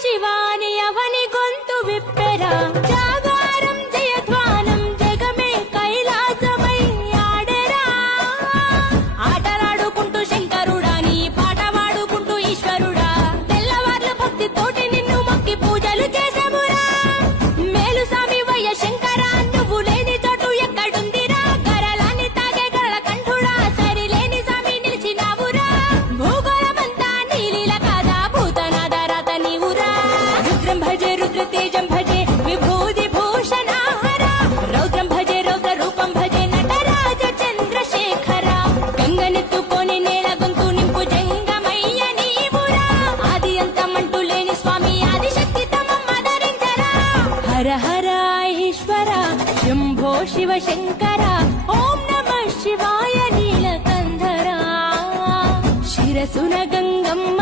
శివాని అవని గొంతు విప్పెరా జాగారం జయధ్వానం జగమే కైలాసమై ఆడెరా ఆటలాడుకుంటూ శంకరుడా నీ పాట వాడుకుంటూ ఈశ్వరుడా తెల్లవార్ల భక్తితోటి నిన్ను మొక్కి పూజలు చేసామురా మేలు సామి వయ్య శంకరా నువ్వు లేని చోటు ఎక్కడుందిరా కరలాన్ని తాగే గరళ కంఠుడా సరిలేని సామి నిలిచినావురా భూగోళమంతా నీలీల కాదా భూతనాద రాత నీవురా రుద్రం భజే రుద్ర తేజం భజే విభూది భూషణ హరా రౌద్రం భజే రౌద్ర రూపం భజే నటరాజ చంద్రశేఖర గంగనెత్తుకొని నేల గొంతు నింపు జంగమయ్య నీవురా ఆది అంతమంటూ లేని స్వామి ఆదిశక్తి తమమ్మదరించరా హర హర ఈశ్వర శంభో శివ శంకర ఓం నమః శివాయ నీలకంధరా శిరసున గంగమ్మ